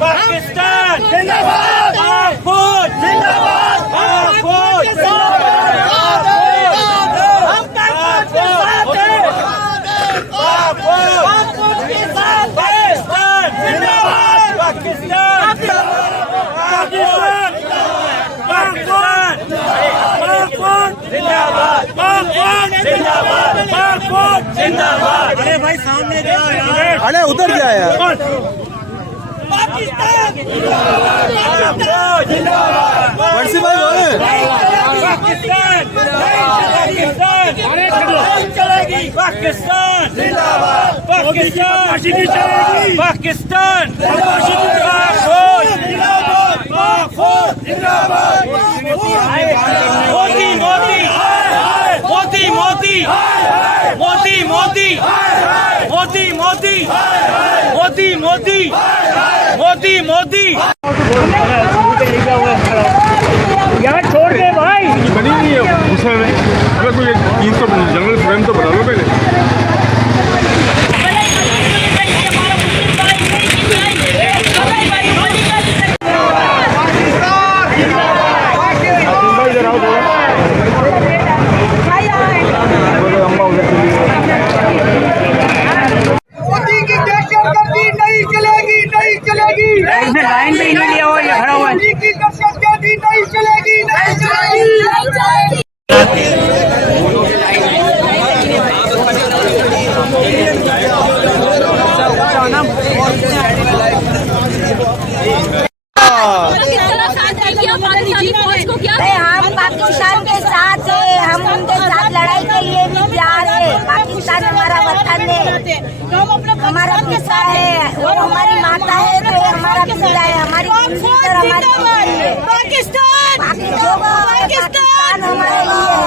पाकिस्तान जिंदाबाद, फौज जिंदाबाद, फौज जिंदाबाद। अरे भाई सामने जाओ यार, अरे उधर क्या यार। पाकिस्तान वर्षी भाई बोले पाकिस्तान चलेगी, पाकिस्तान जिंदाबाद, पाकिस्तान पाकिस्तान मोदी मोदी मोदी मोदी मोदी मोदी मोदी मोदी मोदी मोदी मोदी मोदी यहाँ छोड़ दे भाई, बनी नहीं है उसे में। अगर कोई 300 जंगल फ्रेम तो बना लो पहले। मोदी की दहशतगर्दी नहीं चलेगी, नहीं चलेगी। लाइन पे इन्हें लिया हुआ, ये खड़ा हुआ है। मोदी की दहशतगर्दी नहीं चलेगी, नहीं चलेगी, नहीं चलेगी। हम पाकिस्तान के साथ है, हम उनके साथ लड़ाई के लिए भी तैयार है। पाकिस्तान हमारा वतन है, हमारा पिता है, वो हमारी माता है, तो हमारा पिता है, हमारी पाकिस्तान हमारे लिए